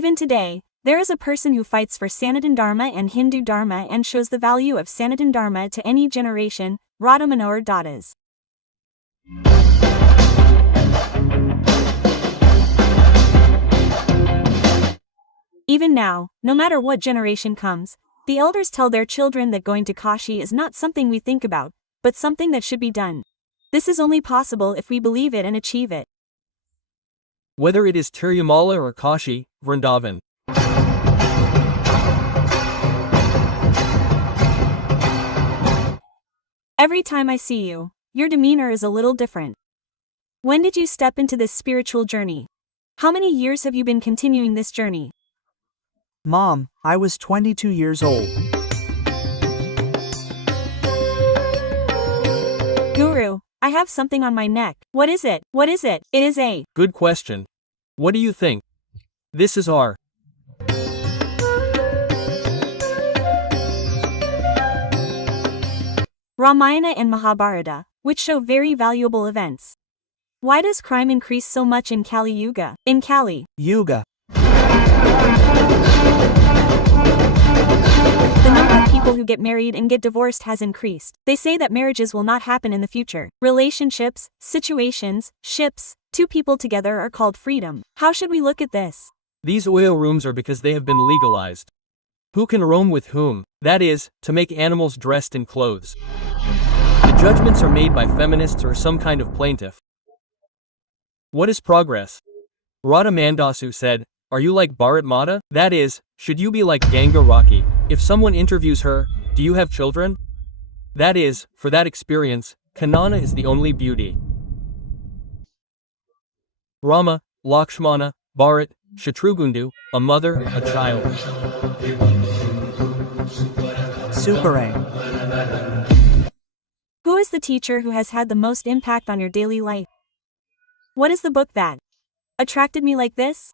Even today, there is a person who fights for Sanatana Dharma and Hindu Dharma and shows the value of Sanatana Dharma to any generation, Radha Manohar Dadas. Even now, no matter what generation comes, the elders tell their children that going to Kashi is not something we think about, but something that should be done. This is only possible if we believe it and achieve it. Whether it is Tirumala or Kashi, Vrindavan. Every time I see you, your demeanor is a little different. When did you step into this spiritual journey? How many years have you been continuing this journey? Mom, I was 22 years old. Guru, I have something on my neck. What is it? What is it? It is a... Good question. What do you think? This is our Ramayana and Mahabharata, which show very valuable events. Why does crime increase so much in Kali Yuga? In Kali Yuga. The number of people who get married and get divorced has increased. They say that marriages will not happen in the future. Relationships, situations, ships, two people together are called freedom. How should we look at this? These oil rooms are because they have been legalized. Who can roam with whom? That is, to make animals dressed in clothes. The judgments are made by feminists or some kind of plaintiff. What is progress? Radha Mandasu said, "Are you like Bharat Mata? That is, should you be like Ganga Rocky? If someone interviews her, do you have children? That is, for that experience, Kanana is the only beauty. Rama, Lakshmana, Bharat, Shatrughndu, a mother, a child. Superang. Who is the teacher who has had the most impact on your daily life? What is the book that attracted me like this?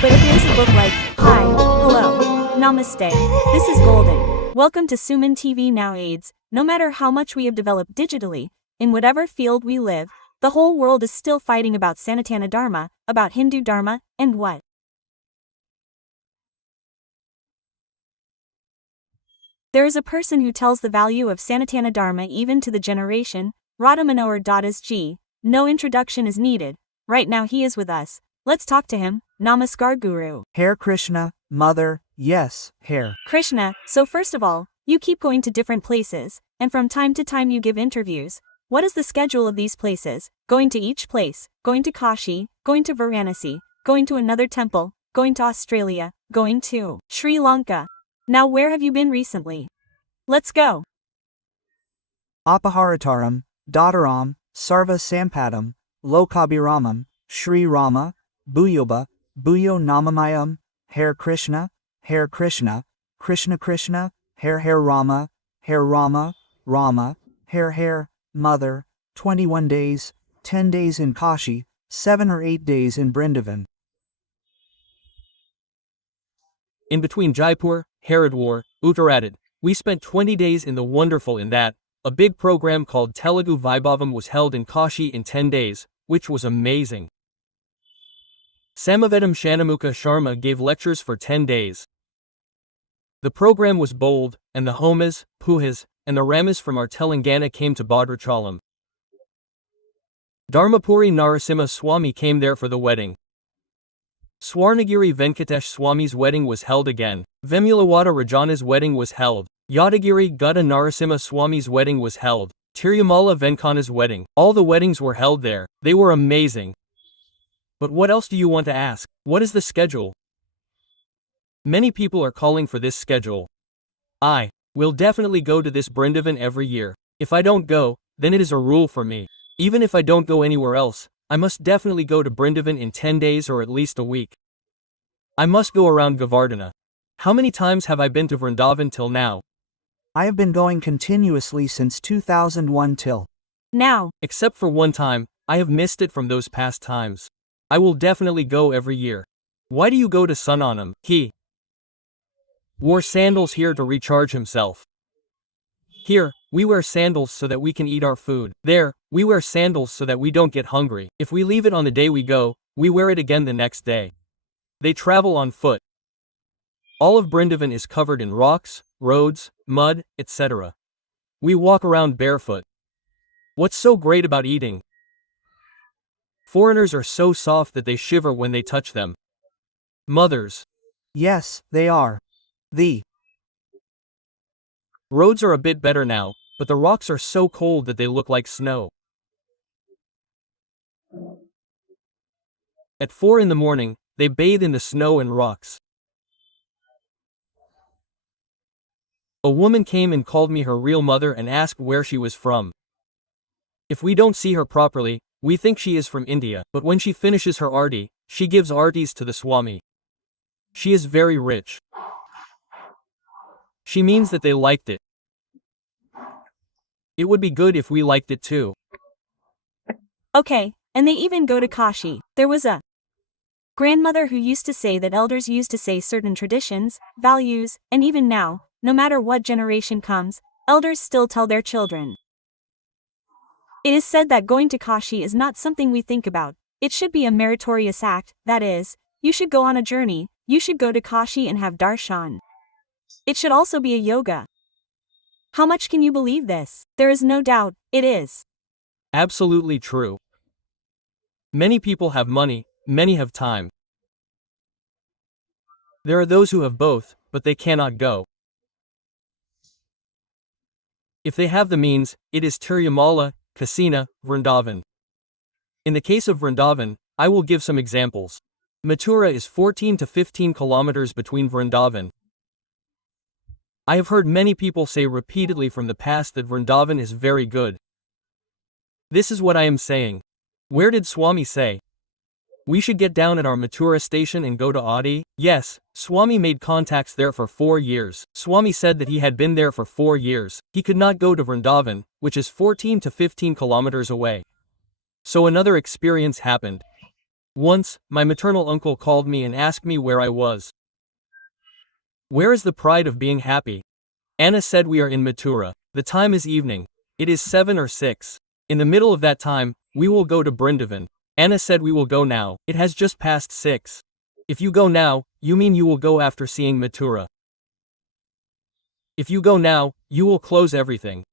But if it is a book like, hi, hello, namaste, this is golden. Welcome to SumanTV Now AIDS. No matter how much we have developed digitally, in whatever field we live, the whole world is still fighting about Sanatana Dharma, about Hindu Dharma, and what? There is a person who tells the value of Sanatana Dharma even to the generation, Radha Manohar Dadas Ji. No introduction is needed. Right now he is with us. Let's talk to him. Namaskar Guru. Hare Krishna, Mother, yes, Hare. Krishna, so first of all, you keep going to different places, and from time to time you give interviews. What is the schedule of these places? Going to each place, going to Kashi, going to Varanasi, going to another temple, going to Australia, going to Sri Lanka. Now where have you been recently? Let's go. Apaharataram, Dadaram, Sarva Sampadam, Lokabhiramam, Sri Rama, Bhuyoba, Bhuyo Namamayam, Hare Krishna, Krishna Krishna, Hare Rama, Rama, Hare, Mother, 21 days, 10 days in Kashi, 7 or 8 days in Brindavan. In between Jaipur, Haridwar, Uttarakhand, we spent 20 days in the wonderful in that, a big program called Telugu Vaibhavam was held in Kashi in 10 days, which was amazing. Samavedam Shanamukha Sharma gave lectures for 10 days. The program was bold, and the Homas, Pujas, and the Ramas from our Telangana came to Bhadrachalam. Dharmapuri Narasimha Swami came there for the wedding. Swarnagiri Venkatesh Swami's wedding was held again. Vemulawada Rajana's wedding was held. Yadagiri Gutta Narasimha Swami's wedding was held. Tirumala Venkana's wedding. All the weddings were held there. They were amazing. But what else do you want to ask? What is the schedule? Many people are calling for this schedule. I will definitely go to this Brindavan every year. If I don't go, then it is a rule for me. Even if I don't go anywhere else, I must definitely go to Brindavan in 10 days or at least a week. I must go around Govardhana. How many times have I been to Vrindavan till now? I have been going continuously since 2001 till now. Except for one time, I have missed it from those past times. I will definitely go every year. Why do you go to Sunanam? He wore sandals here to recharge himself. Here, we wear sandals so that we can eat our food. There, we wear sandals so that we don't get hungry. If we leave it on the day we go, we wear it again the next day. They travel on foot. All of Brindavan is covered in rocks, roads, mud, etc. We walk around barefoot. What's so great about eating? Foreigners are so soft that they shiver when they touch them. Mothers. Yes, they are. The Roads are a bit better now, but the rocks are so cold that they look like snow. At 4 in the morning, they bathe in the snow and rocks. A woman came and called me her real mother and asked where she was from. If we don't see her properly, we think she is from India, but when she finishes her arti, she gives artis to the Swami. She is very rich. She means that they liked it. It would be good if we liked it too. Okay, and they even go to Kashi. There was a grandmother who used to say that elders used to say certain traditions, values, and even now, no matter what generation comes, elders still tell their children. It is said that going to Kashi is not something we think about. It should be a meritorious act, that is, you should go on a journey, you should go to Kashi and have darshan. It should also be a yoga. How much can you believe this? There is no doubt, it is. Absolutely true. Many people have money, many have time. There are those who have both, but they cannot go. If they have the means, it is Tirumala, Kasina, Vrindavan. In the case of Vrindavan, I will give some examples. Mathura is 14 to 15 kilometers between Vrindavan. I have heard many people say repeatedly from the past that Vrindavan is very good. This is what I am saying. Where did Swami say? We should get down at our Mathura station and go to Adi? Yes, Swami made contacts there for 4 years. Swami said that he had been there for 4 years. He could not go to Vrindavan, which is 14 to 15 kilometers away. So another experience happened. Once, my maternal uncle called me and asked me where I was. Where is the pride of being happy? Anna said we are in Mathura. The time is evening. It is 7 or 6. In the middle of that time, we will go to Brindavan. Anna said we will go now. It has just passed 6. If you go now, you mean you will go after seeing Mathura. If you go now, you will close everything.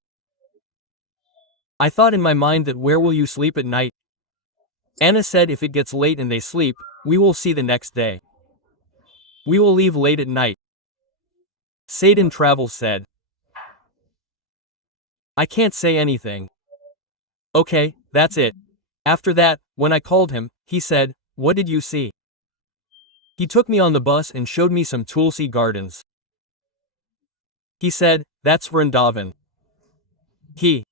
I thought in my mind that where will you sleep at night? Anna said if it gets late and they sleep, we will see the next day. We will leave late at night. Satan Travels said. I can't say anything. Okay, that's it. After that, when I called him, he said, what did you see? He took me on the bus and showed me some Tulsi gardens. He said, that's Vrindavan. He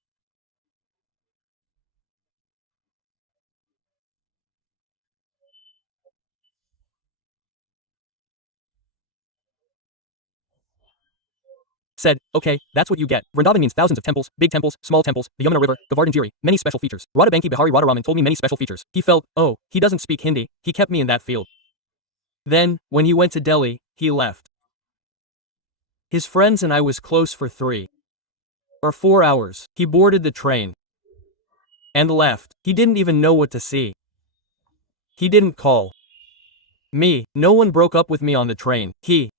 said, okay, that's what you get. Vrindavan means thousands of temples, big temples, small temples, the Yamuna River, Govardhan many special features. Radha Banki Bihari Radharaman told me many special features. He felt, oh, he doesn't speak Hindi, he kept me in that field. Then, when he went to Delhi, he left. His friends and I was close for 3 or 4 hours. He boarded the train and left. He didn't even know what to see. He didn't call me. No one broke up with me on the train. He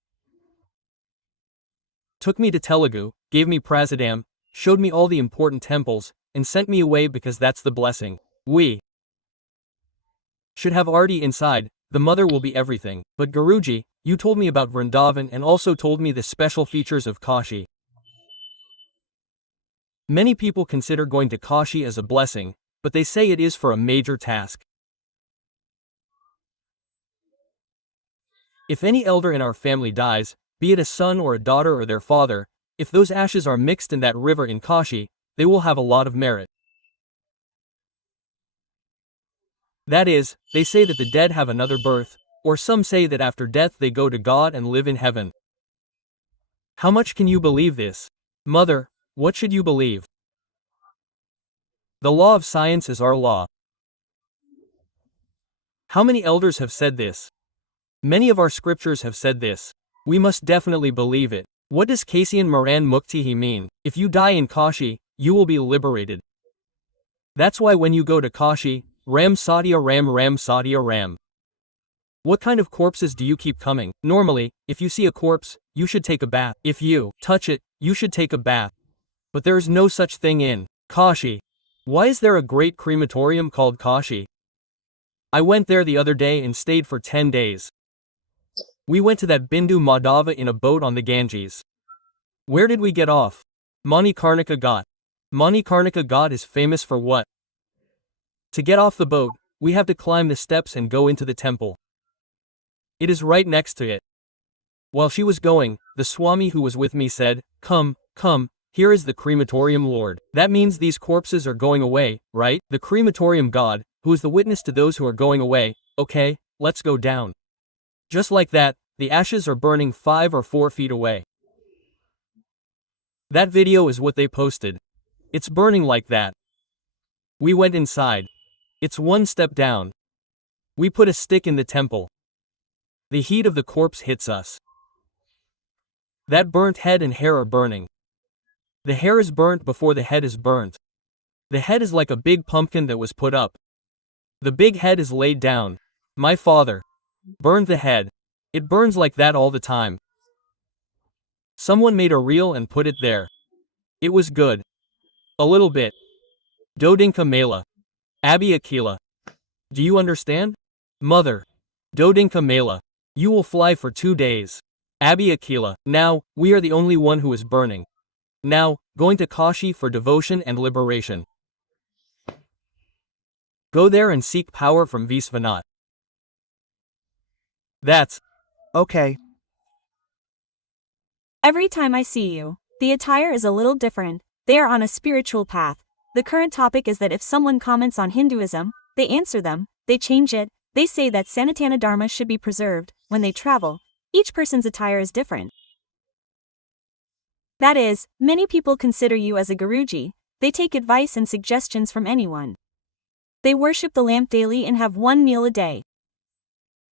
took me to Telugu, gave me prasadam, showed me all the important temples, and sent me away because that's the blessing. We should have Arti inside, the mother will be everything. But Guruji, you told me about Vrindavan and also told me the special features of Kashi. Many people consider going to Kashi as a blessing, but they say it is for a major task. If any elder in our family dies, be it a son or a daughter or their father, if those ashes are mixed in that river in Kashi, they will have a lot of merit. That is, they say that the dead have another birth, or some say that after death they go to God and live in heaven. How much can you believe this? Mother, what should you believe? The law of science is our law. How many elders have said this? Many of our scriptures have said this. We must definitely believe it. What does Kasian Maran Muktihi mean? If you die in Kashi, you will be liberated. That's why when you go to Kashi, Ram Satya Ram Ram Satya Ram. What kind of corpses do you keep coming? Normally, if you see a corpse, you should take a bath. If you touch it, you should take a bath. But there is no such thing in Kashi. Why is there a great crematorium called Kashi? I went there the other day and stayed for 10 days. We went to that Bindu Madhava in a boat on the Ganges. Where did we get off? Manikarnika Ghat. Manikarnika Ghat is famous for what? To get off the boat, we have to climb the steps and go into the temple. It is right next to it. While she was going, the Swami who was with me said, "Come, come, here is the crematorium Lord." That means these corpses are going away, right? The crematorium God, who is the witness to those who are going away. Okay, let's go down. Just like that, the ashes are burning 5 or 4 feet away. That video is what they posted. It's burning like that. We went inside. It's 1 step down. We put a stick in the temple. The heat of the corpse hits us. That burnt head and hair are burning. The hair is burnt before the head is burnt. The head is like a big pumpkin that was put up. The big head is laid down. My father burned the head. It burns like that all the time. Someone made a reel and put it there. It was good. A little bit. Dodinka Mela. Abi Akila. Do you understand? Mother. Dodinka Mela. You will fly for 2 days. Abi Akila. Now, we are the only one who is burning. Now, going to Kashi for devotion and liberation. Go there and seek power from Visvanath. That's Okay. Every time I see you, the attire is a little different. They are on a spiritual path. The current topic is that if someone comments on Hinduism, they answer them, they change it, they say that Sanatana Dharma should be preserved. When they travel, each person's attire is different. That is, many people consider you as a Guruji. They take advice and suggestions from anyone. They worship the lamp daily and have 1 meal a day.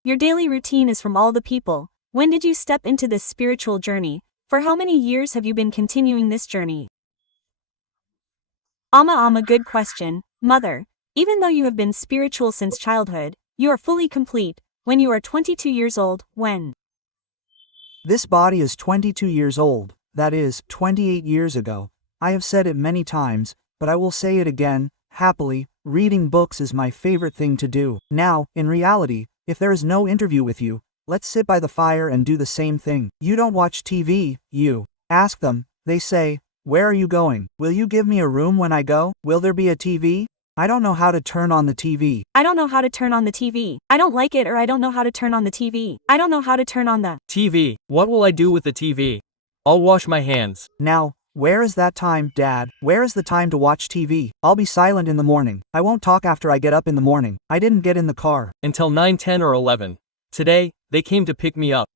Your daily routine is from all the people. When did you step into this spiritual journey? For how many years have you been continuing this journey? Amma, good question, mother. Even though you have been spiritual since childhood, you are fully complete when you are 22 years old. When? This body is 22 years old, that is, 28 years ago. I have said it many times, but I will say it again, happily, reading books is my favorite thing to do. Now, in reality, if there is no interview with you, let's sit by the fire and do the same thing. You don't watch TV, you ask them, they say, "Where are you going? Will you give me a room when I go? Will there be a TV? I don't know how to turn on the TV. I don't know how to turn on the TV. I don't like it, or I don't know how to turn on the TV. I don't know how to turn on the TV. What will I do with the TV? I'll wash my hands." Now, where is that time, Dad? Where is the time to watch TV? I'll be silent in the morning. I won't talk after I get up in the morning. I didn't get in the car until 9, 10 or 11. Today, they came to pick me up.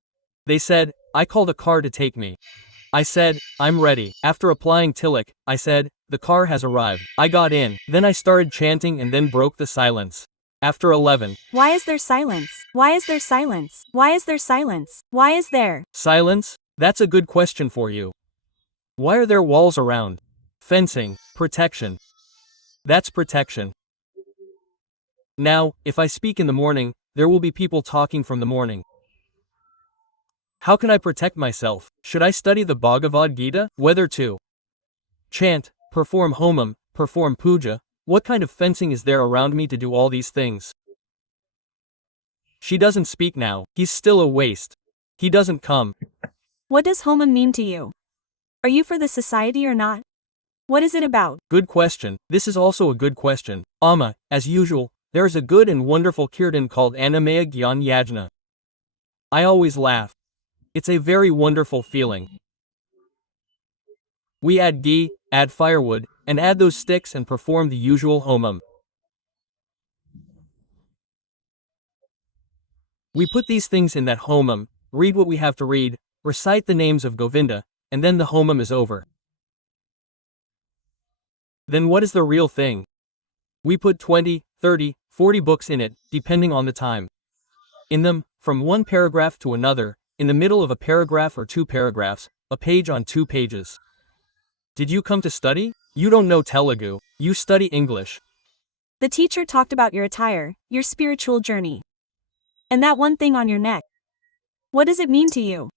They said, I called a car to take me. I said, I'm ready. After applying tilak, I said, the car has arrived. I got in. Then I started chanting and then broke the silence. After 11. Why is there silence? Why is there silence? Why is there silence? Why is there silence? That's a good question for you. Why are there walls around? Fencing, protection. That's protection. Now, if I speak in the morning, there will be people talking from the morning. How can I protect myself? Should I study the Bhagavad Gita? Whether to chant, perform homam, perform puja? What kind of fencing is there around me to do all these things? She doesn't speak now. He's still a waste. He doesn't come. What does homam mean to you? Are you for the society or not? What is it about? Good question. This is also a good question. Amma, as usual, there is a good and wonderful kirtan called Annamaya Gyan Yajna. I always laugh. It's a very wonderful feeling. We add ghee, add firewood, and add those sticks and perform the usual homam. We put these things in that homam, read what we have to read, recite the names of Govinda, and then the homam is over. Then what is the real thing? We put 20, 30, 40 books in it, depending on the time. In them, from one paragraph to another, in the middle of a paragraph or 2 paragraphs, a page on 2 pages. Did you come to study? You don't know Telugu. You study English. The teacher talked about your attire, your spiritual journey. And that one thing on your neck. What does it mean to you?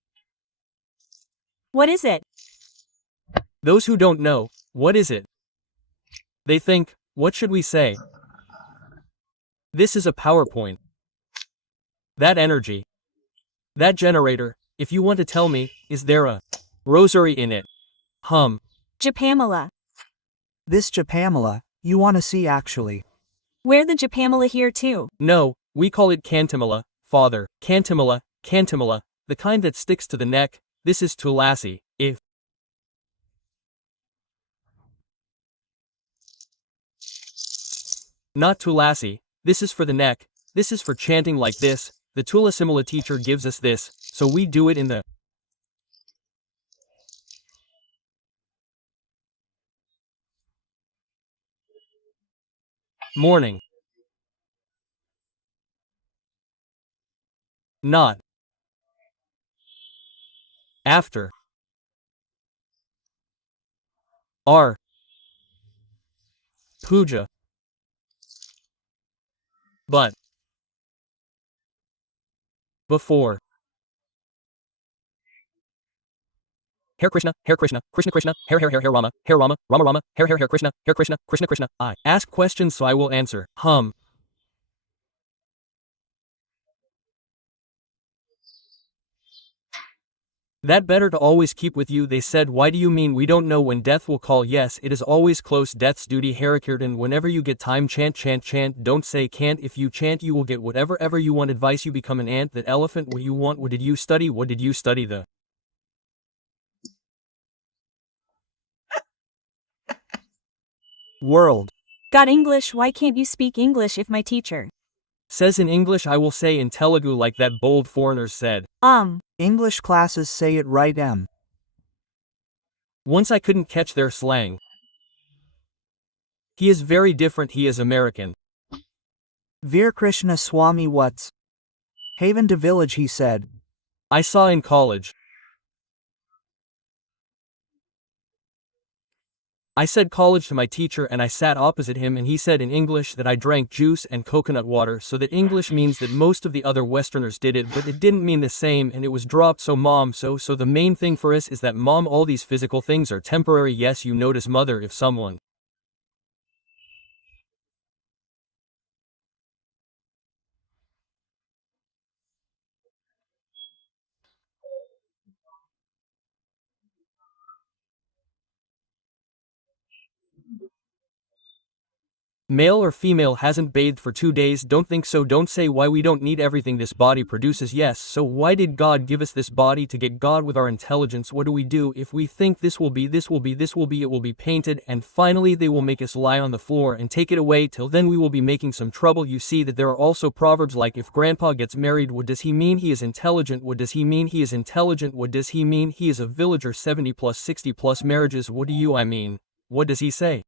What is it? Those who don't know, what is it? They think, what should we say? This is a PowerPoint. That energy. That generator, if you want to tell me, is there a rosary in it? Japamala. This Japamala, you wanna see actually. Wear the Japamala here too. No, we call it Cantimala, father. Cantimala, Cantimala, the kind that sticks to the neck. This is Tulasi, if. Not Tulasi, this is for the neck, this is for chanting like this. The Tulasimala teacher gives us this, so we do it in the morning. Not after. Our puja. But before. Hare Krishna, Krishna Krishna, Hare Rama, Rama Rama, Hare Krishna, Krishna Krishna. I ask questions so I will answer. That better to always keep with you. They said, why do you mean we don't know when death will call? Yes, it is always close. Death's duty. Harakirtan. Whenever you get time, chant, chant, chant. Don't say can't. If you chant, you will get whatever ever you want. Advice, you become an ant. That elephant. What you want. What did you study? What did you study? The World. Got English? Why can't you speak English if my teacher says in English? I will say in Telugu like that bold foreigners said. English classes say it right. Once I couldn't catch their slang. He is very different. He is American. Veer Krishna Swami what's Haven to village, he said. I saw in college. I said college to my teacher and I sat opposite him and he said in English that I drank juice and coconut water, so that English means that most of the other Westerners did it, but it didn't mean the same and it was dropped. So mom, so the main thing for us is that mom, all these physical things are temporary. Yes, you notice mother, if someone male or female hasn't bathed for 2 days. Don't think so. Don't say why. We don't need everything this body produces. Yes, so why did God give us this body? To get God with our intelligence. What do we do if we think this will be, it will be painted, and finally they will make us lie on the floor and take it away. Till then we will be making some trouble. You see that there are also proverbs like, if grandpa gets married, what does he mean? He is intelligent. What does he mean? He is intelligent. What does he mean? He is a villager. 70 plus 60 plus marriages. What do you I mean? What does he say?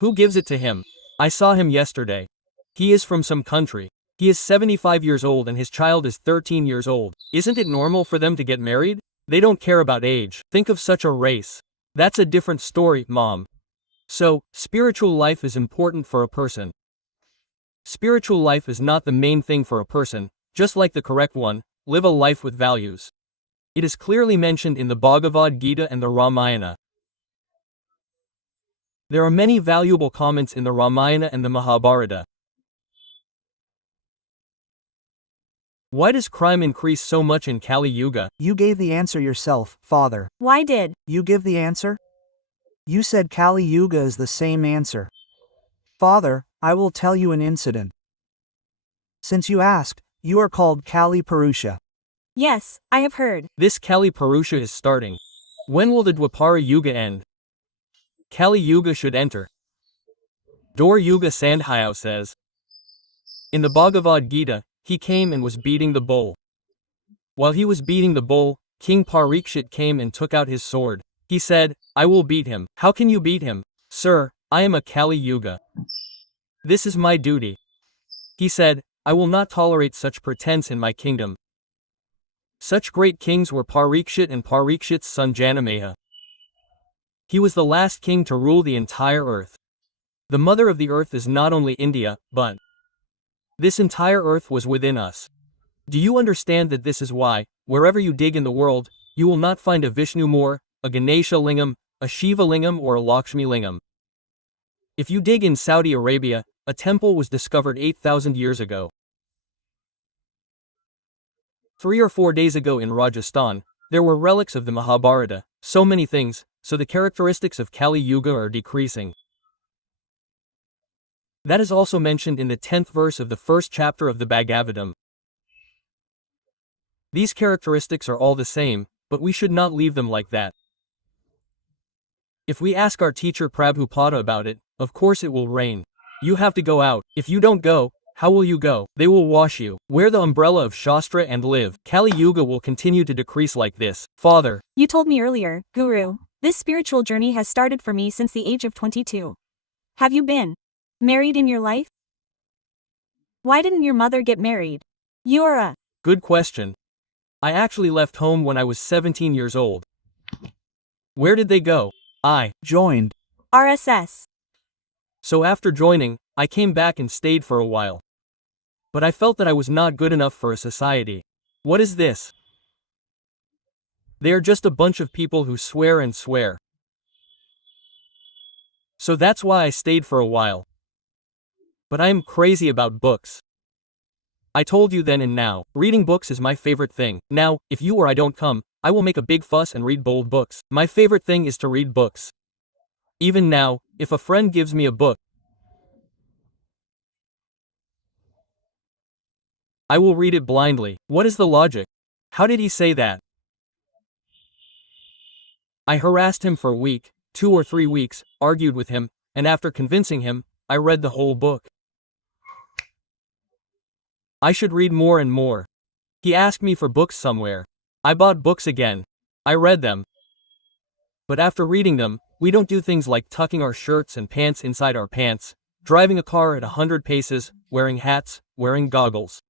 Who gives it to him? I saw him yesterday. He is from some country. He is 75 years old and his child is 13 years old. Isn't it normal for them to get married? They don't care about age. Think of such a race. That's a different story, mom. So, spiritual life is important for a person. Spiritual life is not the main thing for a person, just like the correct one. Live a life with values. It is clearly mentioned in the Bhagavad Gita and the Ramayana. There are many valuable comments in the Ramayana and the Mahabharata. Why does crime increase so much in Kali Yuga? You gave the answer yourself, father. Why did you give the answer? You said Kali Yuga is the same answer. Father, I will tell you an incident. Since you asked, you are called Kali Purusha. Yes, I have heard. This Kali Purusha is starting. When will the Dwapara Yuga end? Kali Yuga should enter. Dwar Yuga. Sandhyao says. In the Bhagavad Gita, he came and was beating the bull. While he was beating the bull, King Parikshit came and took out his sword. He said, I will beat him. How can you beat him? Sir, I am a Kali Yuga. This is my duty. He said, I will not tolerate such pretense in my kingdom. Such great kings were Parikshit and Parikshit's son Janamaha. He was the last king to rule the entire earth. The mother of the earth is not only India, but this entire earth was within us. Do you understand that this is why, wherever you dig in the world, you will not find a Vishnu Moor, a Ganesha Lingam, a Shiva Lingam or a Lakshmi Lingam? If you dig in Saudi Arabia, a temple was discovered 8,000 years ago. 3 or 4 days ago in Rajasthan, there were relics of the Mahabharata, so many things, so the characteristics of Kali Yuga are decreasing. That is also mentioned in the 10th verse of the first chapter of the Bhagavatam. These characteristics are all the same, but we should not leave them like that. If we ask our teacher Prabhupada about it, of course it will rain. You have to go out. If you don't go, how will you go? They will wash you. Wear the umbrella of Shastra and live. Kali Yuga will continue to decrease like this. Father, You told me earlier, Guru, this spiritual journey has started for me since the age of 22. Have you been married in your life? Why didn't your mother get married? You're a good question. I actually left home when I was 17 years old. Where did they go? I Joined. RSS. So after joining, I came back and stayed for a while. But I felt that I was not good enough for a society. What is this? They are just a bunch of people who swear and swear. So that's why I stayed for a while. But I am crazy about books. I told you then and now, reading books is my favorite thing. Now, if you or I don't come, I will make a big fuss and read bold books. My favorite thing is to read books. Even now, if a friend gives me a book, I will read it blindly. What is the logic? How did he say that? I harassed him for a week, 2 or 3 weeks, argued with him, and after convincing him, I read the whole book. I should read more and more. He asked me for books somewhere. I bought books again. I read them. But after reading them, we don't do things like tucking our shirts and pants inside our pants, driving a car at 100 paces, wearing hats, wearing goggles.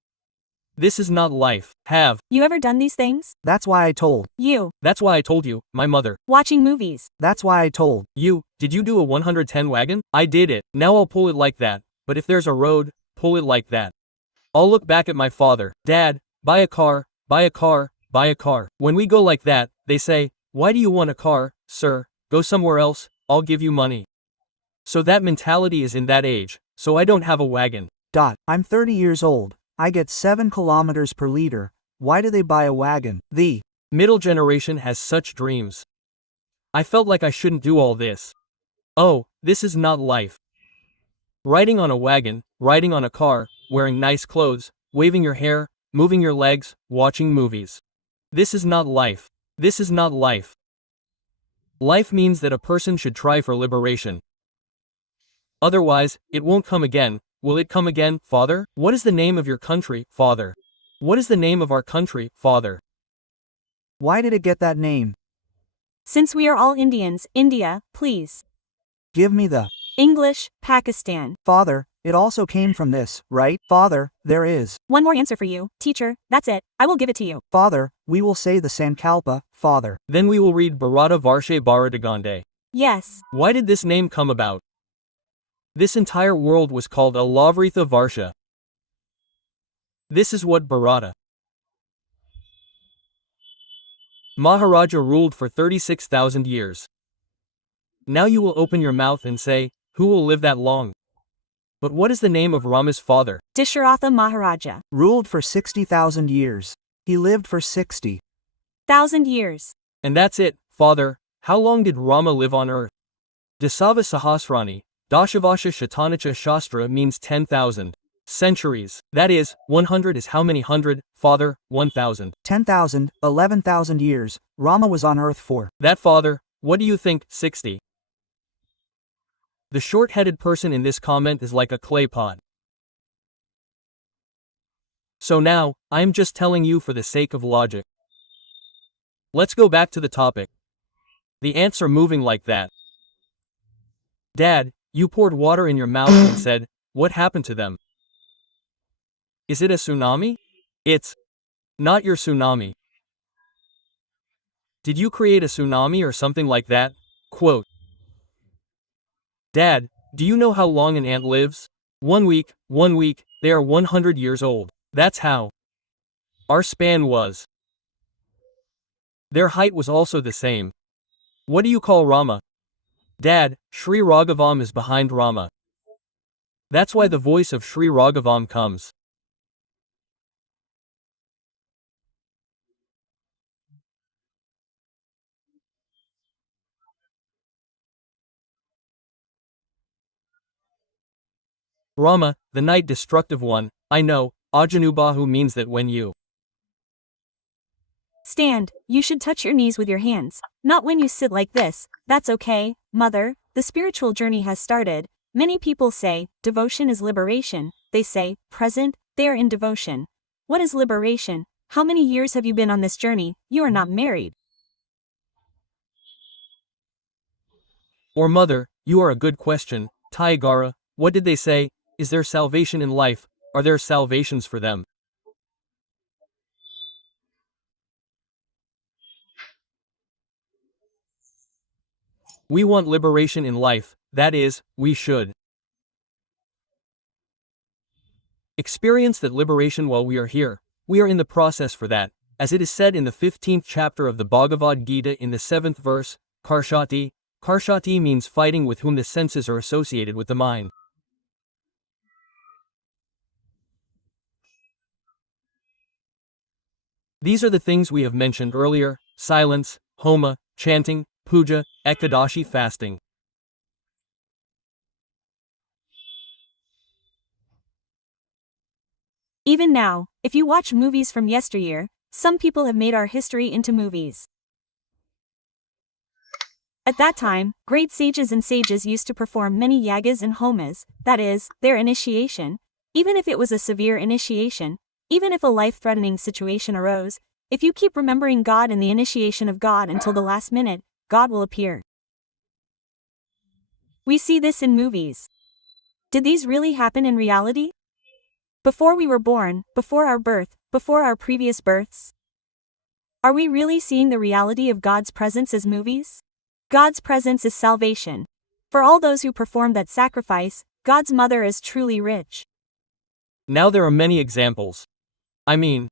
This is not life. Have You ever done these things? That's why I told. You That's why I told you, my mother. watching movies. That's why I told. Did you do a 110 wagon? I did it. Now I'll pull it like that. But if there's a road, pull it like that. I'll look back at my father. Dad, buy a car, buy a car, buy a car. When we go like that, they say, why do you want a car, sir? Go somewhere else, I'll give you money. So that mentality is in that age, so I don't have a wagon. I'm 30 years old. I get 7 kilometers per liter. Why do they buy a wagon? The middle generation has such dreams. I felt like I shouldn't do all this. Oh, this is not life. Riding on a wagon, riding on a car, wearing nice clothes, waving your hair, moving your legs, watching movies. This is not life. This is not life. Life means that a person should try for liberation. Otherwise, it won't come again. Will it come again, Father? What is the name of your country, Father? What is the name of our country, Father? Why did it get that name? Since we are all Indians, India, please. Give me the English, Pakistan. Father. It also came from this, right? Father, there is. One more answer for you, teacher, that's it, I will give it to you. Father, we will say the Sankalpa, Father. Then we will read Bharata Varshe Bharatagande. Yes. Why did this name come about? This entire world was called a Lavritha Varsha. This is what Bharata Maharaja ruled for 36,000 years. Now you will open your mouth and say, who will live that long? But what is the name of Rama's father? Dasharatha Maharaja. Ruled for 60,000 years. He lived for 60,000 years. And that's it, Father. How long did Rama live on earth? Dasava Sahasrani, Dashavasha Shatanacha Shastra means 10,000 centuries. That is, 100 is how many hundred, Father? 1,000. 10,000, 11,000 years. Rama was on earth for. That, Father, what do you think, 60? The short-headed person in this comment is like a clay pot. So now, I am just telling you for the sake of logic. Let's go back to the topic. The ants are moving like that. Dad, You poured water in your mouth and said, what happened to them? Is it a tsunami? It's not your tsunami. Did you create a tsunami or something like that? Quote, Dad, do you know how long an ant lives? 1 week, they are 100 years old. That's how our span was. Their height was also the same. What do you call Rama? Dad, Sri Raghavam is behind Rama. That's why the voice of Sri Raghavam comes. Rama, the night destructive one, I know, Ajanubahu means that when you stand, you should touch your knees with your hands, not when you sit like this. That's okay, mother, the spiritual journey has started. Many people say, devotion is liberation. They say, present, they are in devotion. What is liberation? How many years have you been on this journey? You are not married. Or mother, you are a good question, Taigara, what did they say? Is there salvation in life? Are there salvations for them? We want liberation in life, that is, we should experience that liberation while we are here. We are in the process for that, as it is said in the 15th chapter of the Bhagavad Gita in the 7th verse, Karshati. Karshati means fighting with whom the senses are associated with the mind. These are the things we have mentioned earlier: silence, homa, chanting, puja, ekadashi fasting. Even now, if you watch movies from yesteryear, some people have made our history into movies. At that time, great sages and sages used to perform many yagas and homas, that is, their initiation. Even if it was a severe initiation, even if a life-threatening situation arose, if you keep remembering God and the initiation of God until the last minute, God will appear. We see this in movies. Did these really happen in reality? Before we were born, before our birth, before our previous births? Are we really seeing the reality of God's presence as movies? God's presence is salvation. For all those who perform that sacrifice, God's mother is truly rich. Now there are many examples. I mean,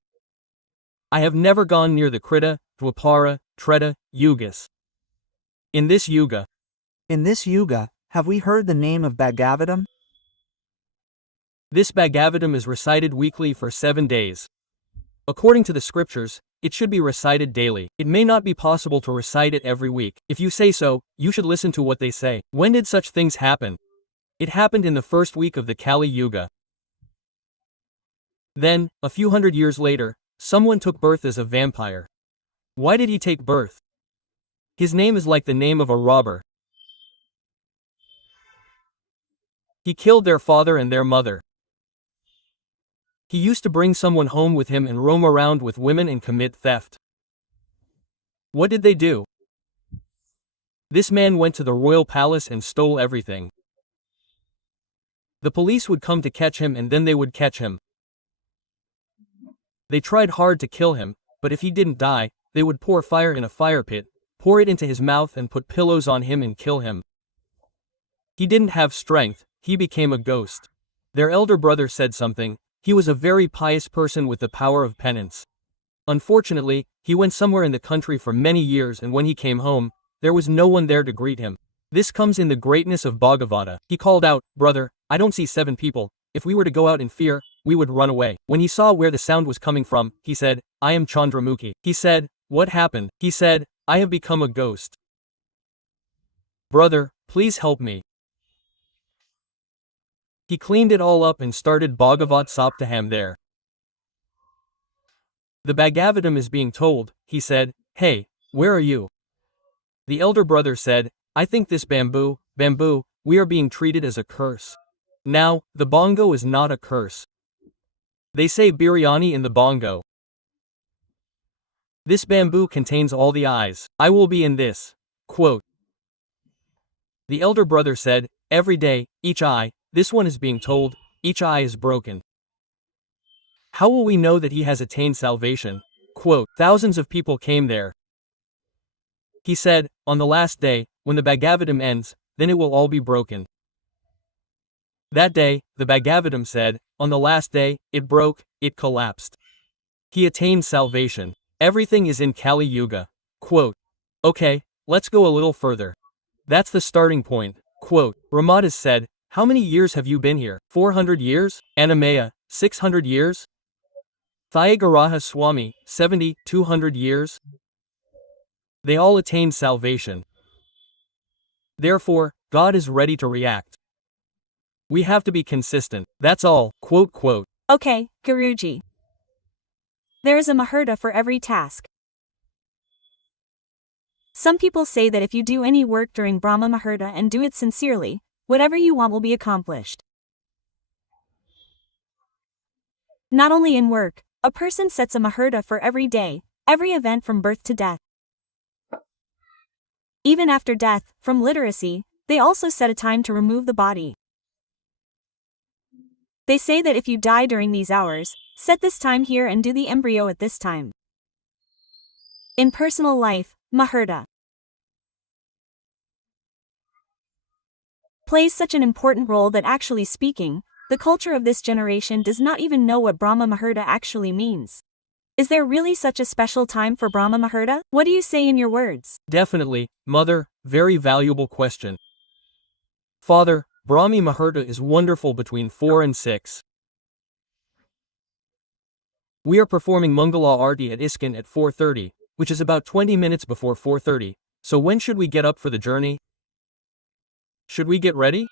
I have never gone near the Krita, Dwapara, Treta, Yugas. In this yuga, have we heard the name of Bhagavatam? this Bhagavatam is recited weekly for 7 days. According to the scriptures, it should be recited daily. It may not be possible to recite it every week. If you say so, you should listen to what they say. When did such things happen? It happened in the first week of the Kali Yuga. Then, a few hundred years later, someone took birth as a vampire. Why did he take birth? His name is like the name of a robber. He killed their father and their mother. He used to bring someone home with him and roam around with women and commit theft. What did they do? This man went to the royal palace and stole everything. The police would come to catch him and then they would catch him. They tried hard to kill him, but if he didn't die, they would pour fire in a fire pit, pour it into his mouth and put pillows on him and kill him. He didn't have strength, he became a ghost. Their elder brother said something. He was a very pious person with the power of penance. Unfortunately, he went somewhere in the country for many years and when he came home, there was no one there to greet him. This comes in the greatness of Bhagavata. He called out, "Brother, I don't see 7 people. If we were to go out in fear, we would run away." When he saw where the sound was coming from, he said, "I am Chandramukhi." He said, "What happened?" He said, "I have become a ghost. Brother, please help me." He cleaned it all up and started Bhagavat Saptaham there. The Bhagavatam is being told. He said, "Hey, where are you?" The elder brother said, "I think this bamboo, we are being treated as a curse." Now, the bongo is not a curse. They say biryani in the bongo. This bamboo contains all the eyes. I will be in this. Quote. The elder brother said, every day, each eye, this one is being told, each eye is broken. How will we know that he has attained salvation? Quote, thousands of people came there. He said, on the last day, when the Bhagavatam ends, then it will all be broken. That day, the Bhagavatam said, on the last day, it broke, it collapsed. He attained salvation. Everything is in Kali Yuga. Quote, okay, let's go a little further. That's the starting point. Quote, Ramadas said, how many years have you been here? 400 years? Annamaya, 600 years? Thyagaraja Swami, 70, 200 years? They all attained salvation. Therefore, God is ready to react. We have to be consistent, that's all. Quote, quote. Okay, Guruji. There is a Muhurta for every task. Some people say that if you do any work during Brahma Muhurta and do it sincerely, whatever you want will be accomplished. Not only in work, a person sets a Muhurta for every day, every event from birth to death. Even after death, from literacy, they also set a time to remove the body. They say that if you die during these hours, set this time here and do the embryo at this time. In personal life, Muhurta plays such an important role that actually speaking, the culture of this generation does not even know what Brahma Muhurta actually means. Is there really such a special time for Brahma Muhurta? What do you say in your words? Definitely, Mother, very valuable question. Father, Brahmi Muhurta is wonderful between 4 and 6. We are performing Mangala Arti at ISKCON at 4:30, which is about 20 minutes before 4:30, so when should we get up for the journey? Should we get ready?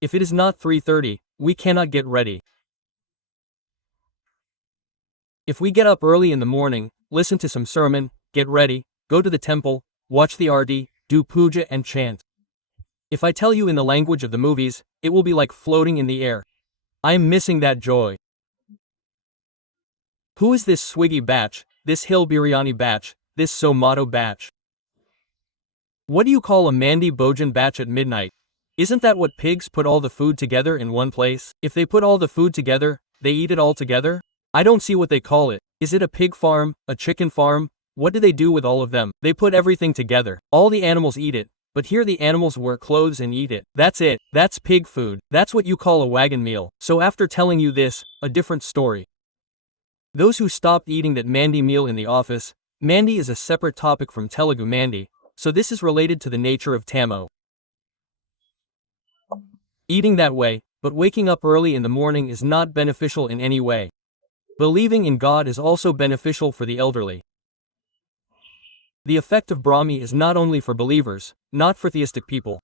If it is not 3:30, we cannot get ready. If we get up early in the morning, listen to some sermon, get ready, go to the temple, watch the arti, do puja and chant. If I tell you in the language of the movies, it will be like floating in the air. I am missing that joy. Who is this Swiggy batch, this Hill Biryani batch, this Somato batch? What do you call a Mandi Bojan batch at midnight? Isn't that what pigs put all the food together in one place? If they put all the food together, they eat it all together? I don't see what they call it. Is it a pig farm, a chicken farm? What do they do with all of them? They put everything together. All the animals eat it, but here the animals wear clothes and eat it. That's it. That's pig food. That's what you call a wagon meal. So after telling you this, a different story. Those who stopped eating that Mandi meal in the office, Mandi is a separate topic from Telugu Mandi, so this is related to the nature of Tamil. Eating that way, but waking up early in the morning is not beneficial in any way. Believing in God is also beneficial for the elderly. The effect of Brahmi is not only for believers, not for theistic people.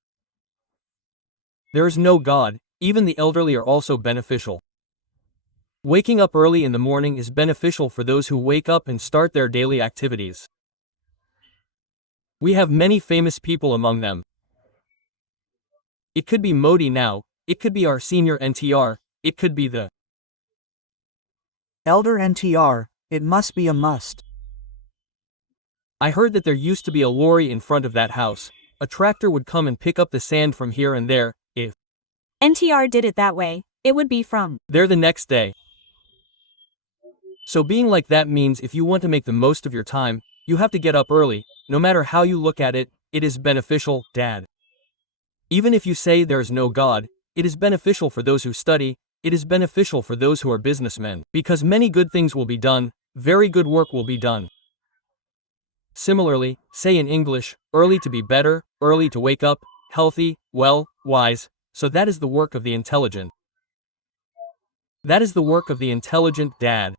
There is no God, even the elderly are also beneficial. Waking up early in the morning is beneficial for those who wake up and start their daily activities. We have many famous people among them. It could be Modi now, it could be our senior NTR, it could be the Elder NTR, it must be a must. I heard that there used to be a lorry in front of that house. A tractor would come and pick up the sand from here and there. If NTR did it that way, it would be from there the next day. So being like that means if you want to make the most of your time, you have to get up early. No matter how you look at it, it is beneficial, Dad. Even if you say there is no God, it is beneficial for those who study, it is beneficial for those who are businessmen, because many good things will be done, very good work will be done. Similarly, say in English, early to be better, early to wake up, healthy, well, wise, so that is the work of the intelligent. That is the work of the intelligent, Dad.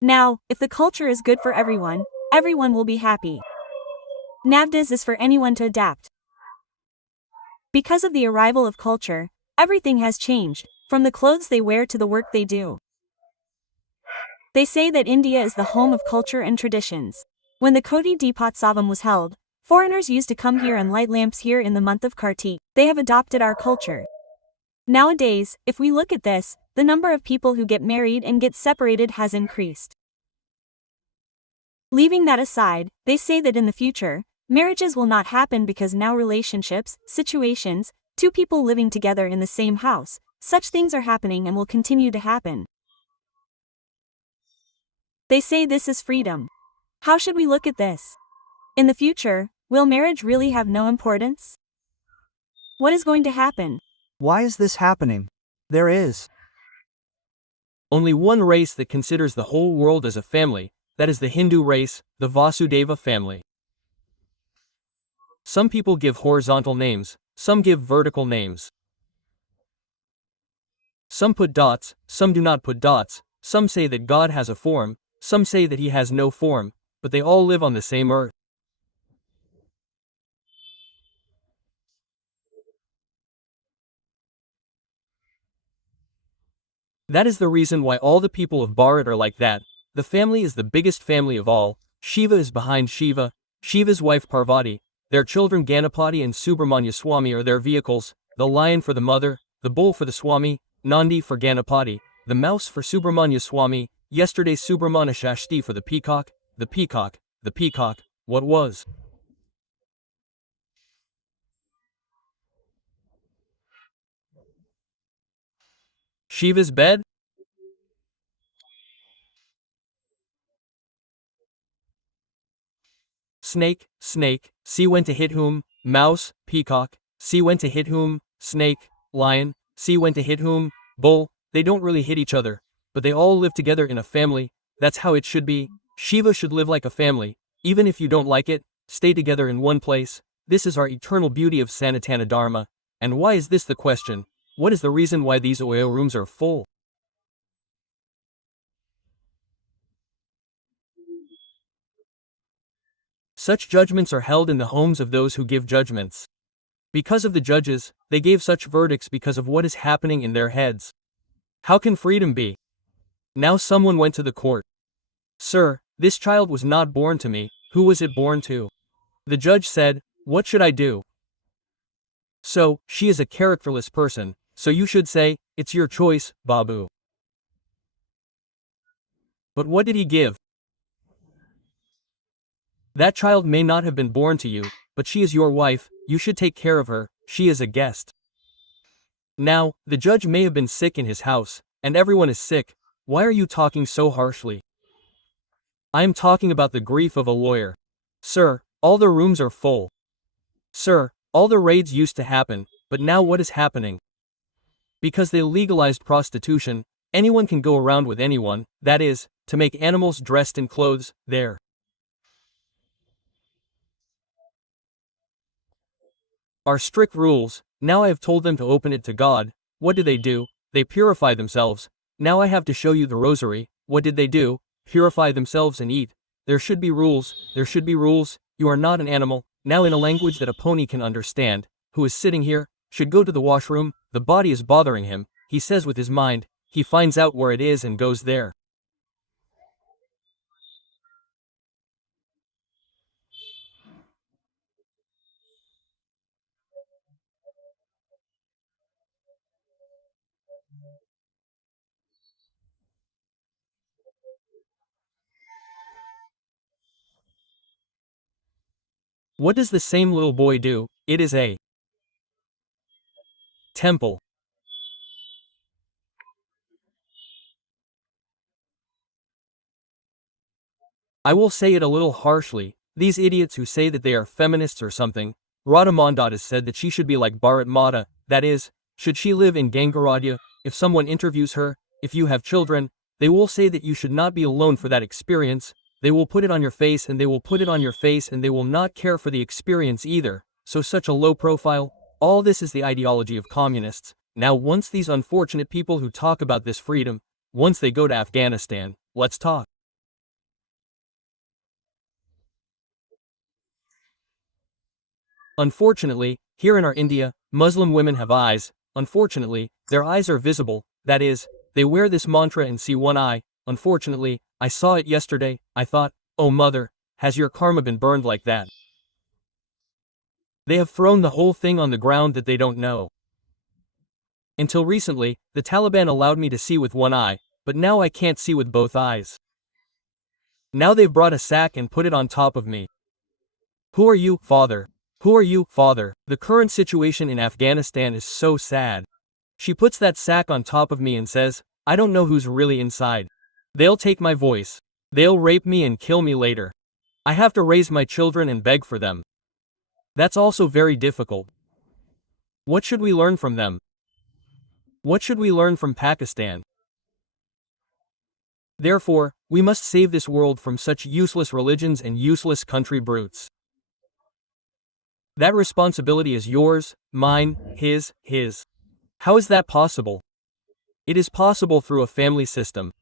Now, if the culture is good for everyone will be happy. Navdas is for anyone to adapt. Because of the arrival of culture, everything has changed, from the clothes they wear to the work they do. They say that India is the home of culture and traditions. When the Koti Deepotsavam was held, foreigners used to come here and light lamps here in the month of Kartik. They have adopted our culture. Nowadays, if we look at this, the number of people who get married and get separated has increased. Leaving that aside, they say that in the future, Marriages will not happen because now relationships, situations, two people living together in the same house, such things are happening and will continue to happen. They say this is freedom. How should we look at this? In the future, will marriage really have no importance? What is going to happen? Why is this happening? There is only one race that considers the whole world as a family, that is the Hindu race, the Vasudeva family. Some people give horizontal names, some give vertical names. Some put dots, some do not put dots, some say that God has a form, some say that he has no form, but they all live on the same earth. That is the reason why all the people of Bharat are like that. The family is the biggest family of all. Shiva is behind Shiva, Shiva's wife Parvati, their children Ganapati and Subramanya Swami are their vehicles, the lion for the mother, the bull for the Swami, Nandi for Ganapati, the mouse for Subramanya Swami, yesterday's Subramanya Shashti for the peacock, what was? Shiva's bed? Snake, see when to hit whom, mouse, peacock, see when to hit whom, snake, lion, see when to hit whom, bull, they don't really hit each other, but they all live together in a family, that's how it should be. Shiva should live like a family, even if you don't like it, stay together in one place, this is our eternal beauty of Sanatana Dharma. And why is this the question? What is the reason why these oil rooms are full? Such judgments are held in the homes of those who give judgments. Because of the judges, they gave such verdicts because of what is happening in their heads. How can freedom be? Now someone went to the court. Sir, this child was not born to me, who was it born to? The judge said, what should I do? So, she is a characterless person, so you should say, it's your choice, Babu. But what did he give? That child may not have been born to you, but she is your wife, you should take care of her, she is a guest. Now, the judge may have been sick in his house, and everyone is sick, why are you talking so harshly? I am talking about the grief of a lawyer. Sir, all the rooms are full. Sir, all the raids used to happen, but now what is happening? Because they legalized prostitution, anyone can go around with anyone, that is, to make animals dressed in clothes, there. Are strict rules, now I have told them to open it to God, what do? They purify themselves, now I have to show you the rosary, what did they do? Purify themselves and eat. There should be rules, you are not an animal, now in a language that a pony can understand, who is sitting here, should go to the washroom, the body is bothering him, he says with his mind, he finds out where it is and goes there. What does the same little boy do? It is a temple. I will say it a little harshly, these idiots who say that they are feminists or something, Radha Manohar has said that she should be like Bharat Mata, that is, should she live in Gangaradhya, if someone interviews her, if you have children, they will say that you should not be alone for that experience, they will put it on your face and they will put it on your face and they will not care for the experience either, so such a low profile, all this is the ideology of communists. Now once these unfortunate people who talk about this freedom, once they go to Afghanistan, let's talk. Unfortunately, here in our India, Muslim women have eyes, unfortunately, their eyes are visible, that is, they wear this mantra and see one eye, unfortunately, I saw it yesterday, I thought, oh mother, has your karma been burned like that? They have thrown the whole thing on the ground that they don't know. Until recently, the Taliban allowed me to see with one eye, but now I can't see with both eyes. Now they've brought a sack and put it on top of me. Who are you, father? Who are you, father? The current situation in Afghanistan is so sad. She puts that sack on top of me and says, I don't know who's really inside. They'll take my voice. They'll rape me and kill me later. I have to raise my children and beg for them. That's also very difficult. What should we learn from them? What should we learn from Pakistan? Therefore, we must save this world from such useless religions and useless country brutes. That responsibility is yours, mine, his. How is that possible? It is possible through a family system.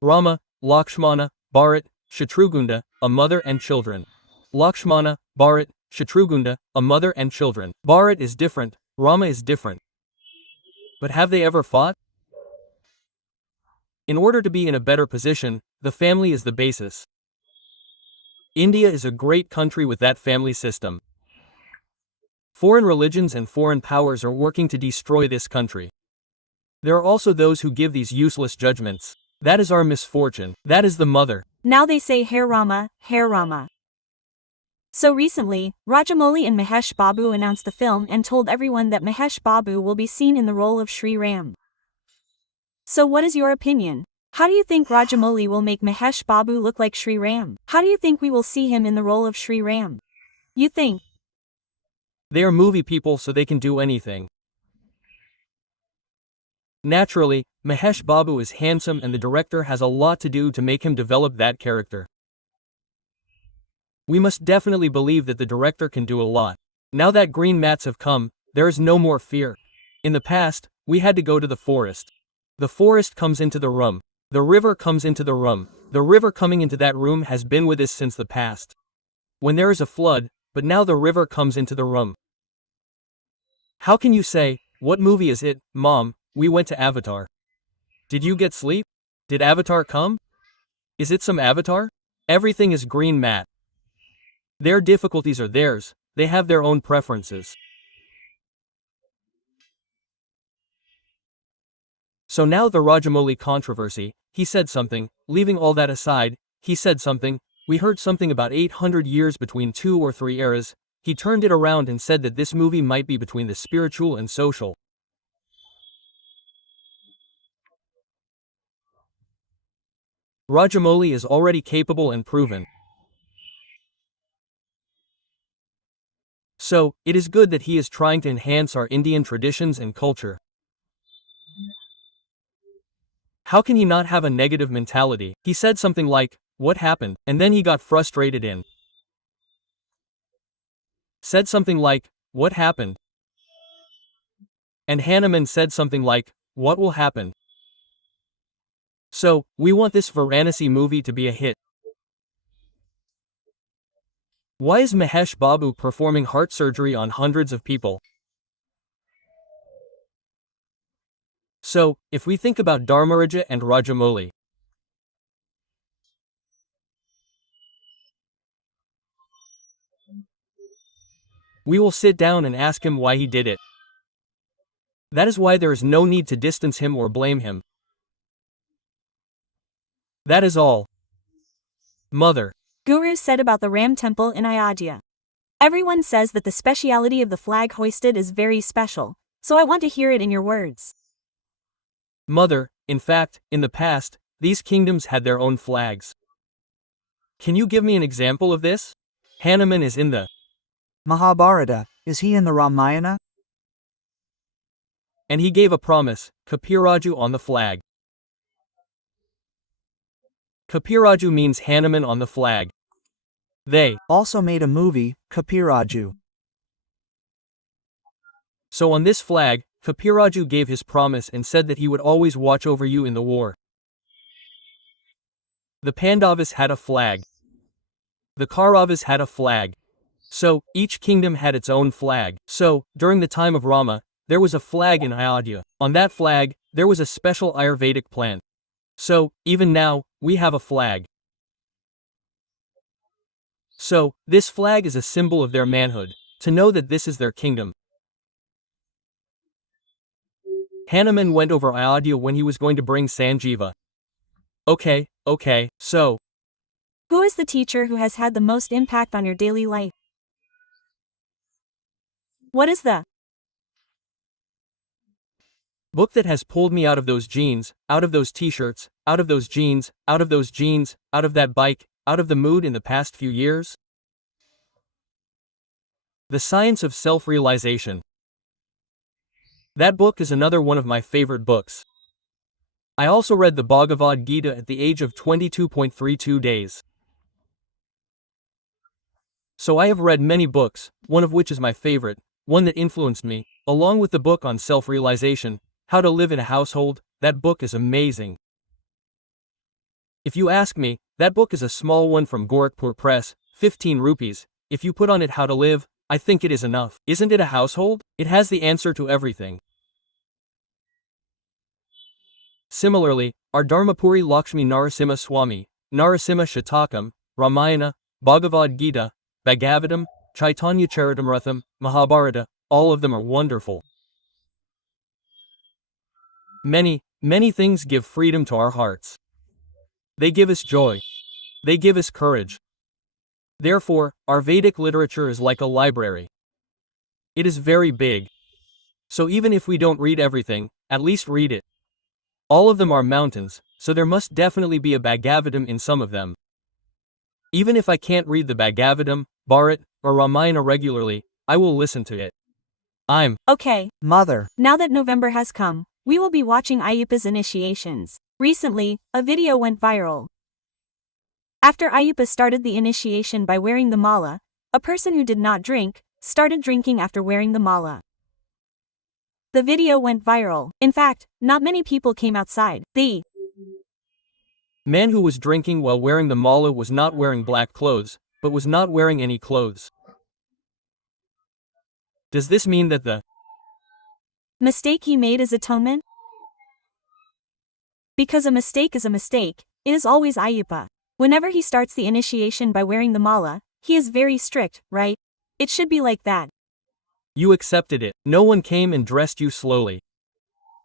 Rama, Lakshmana, Bharat, Shatrugunda, a mother and children. Lakshmana, Bharat, Shatrugunda, a mother and children. Bharat is different, Rama is different. But have they ever fought? In order to be in a better position, the family is the basis. India is a great country with that family system. Foreign religions and foreign powers are working to destroy this country. There are also those who give these useless judgments. That is our misfortune. That is the mother. Now they say Hair Rama, Hair Rama. So recently, Rajamouli and Mahesh Babu announced the film and told everyone that Mahesh Babu will be seen in the role of Sri Ram. So what is your opinion? How do you think Rajamouli will make Mahesh Babu look like Sri Ram? How do you think we will see him in the role of Sri Ram? You think? They are movie people, so they can do anything. Naturally, Mahesh Babu is handsome and the director has a lot to do to make him develop that character. We must definitely believe that the director can do a lot. Now that green mats have come, there is no more fear. In the past, we had to go to the forest. The forest comes into the room. The river comes into the room. The river coming into that room has been with us since the past. When there is a flood, but now the river comes into the room. How can you say, what movie is it, Mom? We went to Avatar. Did you get sleep? Did Avatar come? Is it some Avatar? Everything is green mat. Their difficulties are theirs, they have their own preferences. So now the Rajamouli controversy, he said something, leaving all that aside, he said something, we heard something about 800 years between 2 or 3 eras, he turned it around and said that this movie might be between the spiritual and social. Rajamouli is already capable and proven. So, it is good that he is trying to enhance our Indian traditions and culture. How can he not have a negative mentality? He said something like, what happened? And then he got frustrated in. Said something like, what happened? And Hanuman said something like, what will happen? So, we want this Varanasi movie to be a hit. Why is Mahesh Babu performing heart surgery on hundreds of people? So, if we think about Dharmaraja and Rajamouli, we will sit down and ask him why he did it. That is why there is no need to distance him or blame him. That is all. Mother. Guru said about the Ram temple in Ayodhya. Everyone says that the speciality of the flag hoisted is very special, so I want to hear it in your words. Mother, in fact, in the past, these kingdoms had their own flags. Can you give me an example of this? Hanuman is in the Mahabharata, is he in the Ramayana? And he gave a promise, Kapiraju on the flag. Kapiraju means Hanuman on the flag. They Also made a movie, Kapiraju. So on this flag, Kapiraju gave his promise and said that he would always watch over you in the war. The Pandavas had a flag. The Kauravas had a flag. So, each kingdom had its own flag. So, during the time of Rama, there was a flag in Ayodhya. On that flag, there was a special Ayurvedic plant. So, even now, we have a flag. So, this flag is a symbol of their manhood, to know that this is their kingdom. Hanuman went over Ayodhya when he was going to bring Sanjeeva. Okay, so. Who is the teacher who has had the most impact on your daily life? What is the book that has pulled me out of those jeans, out of those t-shirts, out of those jeans, out of those jeans, out of that bike, out of the mood in the past few years? The Science of Self-Realization. That book is another one of my favorite books. I also read the Bhagavad Gita at the age of 22.32 days. So I have read many books, one of which is my favorite, one that influenced me, along with the book on self-realization, How to Live in a Household. That book is amazing. If you ask me, that book is a small one from Gorakhpur Press, 15 rupees. If you put on it How to Live, I think it is enough. Isn't it a household? It has the answer to everything. Similarly, our Dharmapuri Lakshmi Narasimha Swami, Narasimha Shatakam, Ramayana, Bhagavad Gita, Bhagavatam, Chaitanya Charitamritham, Mahabharata, all of them are wonderful. Many things give freedom to our hearts. They give us joy. They give us courage. Therefore, our Vedic literature is like a library. It is very big. So even if we don't read everything, at least read it. All of them are mountains, so there must definitely be a Bhagavatam in some of them. Even if I can't read the Bhagavatam, Bharat, or Ramayana regularly, I will listen to it. Okay. Mother. Now that November has come, we will be watching Ayyappa's initiations. Recently, a video went viral. After Ayyappa started the initiation by wearing the mala, a person who did not drink, started drinking after wearing the mala. The video went viral. In fact, not many people came outside. The man who was drinking while wearing the mala was not wearing black clothes, but was not wearing any clothes. Does this mean that the mistake he made is atonement? Because a mistake is a mistake, it is always Ayyappa. Whenever he starts the initiation by wearing the mala, he is very strict, right? It should be like that. You accepted it. No one came and dressed you slowly.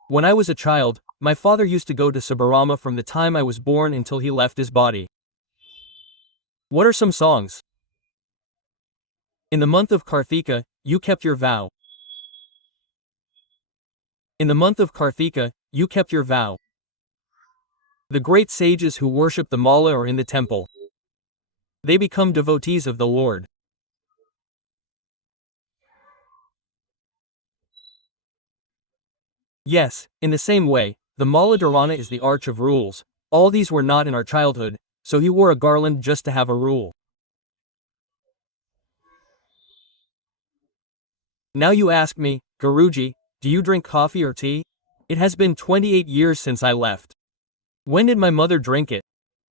When I was a child, my father used to go to Sabarama from the time I was born until he left his body. What are some songs? In the month of Karthika, you kept your vow. In the month of Karthika, you kept your vow. The great sages who worship the mala are in the temple. They become devotees of the Lord. Yes, in the same way, the Mala Dharana is the arch of rules. All these were not in our childhood, so he wore a garland just to have a rule. Now you ask me, Guruji, do you drink coffee or tea? It has been 28 years since I left. When did my mother drink it?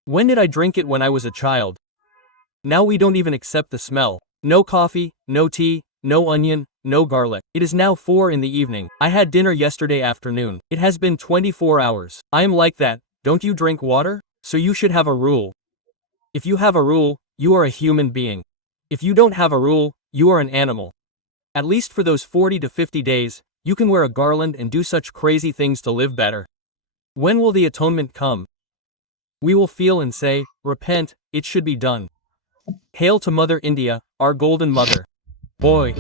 When did I drink it when I was a child? Now we don't even accept the smell. No coffee, no tea, no onion, no garlic. It is now 4 in the evening. I had dinner yesterday afternoon. It has been 24 hours. I am like that. Don't you drink water? So you should have a rule. If you have a rule, you are a human being. If you don't have a rule, you are an animal. At least for those 40 to 50 days, you can wear a garland and do such crazy things to live better. When will the atonement come? We will feel and say, repent, it should be done. Hail to Mother India, our golden mother. Boy.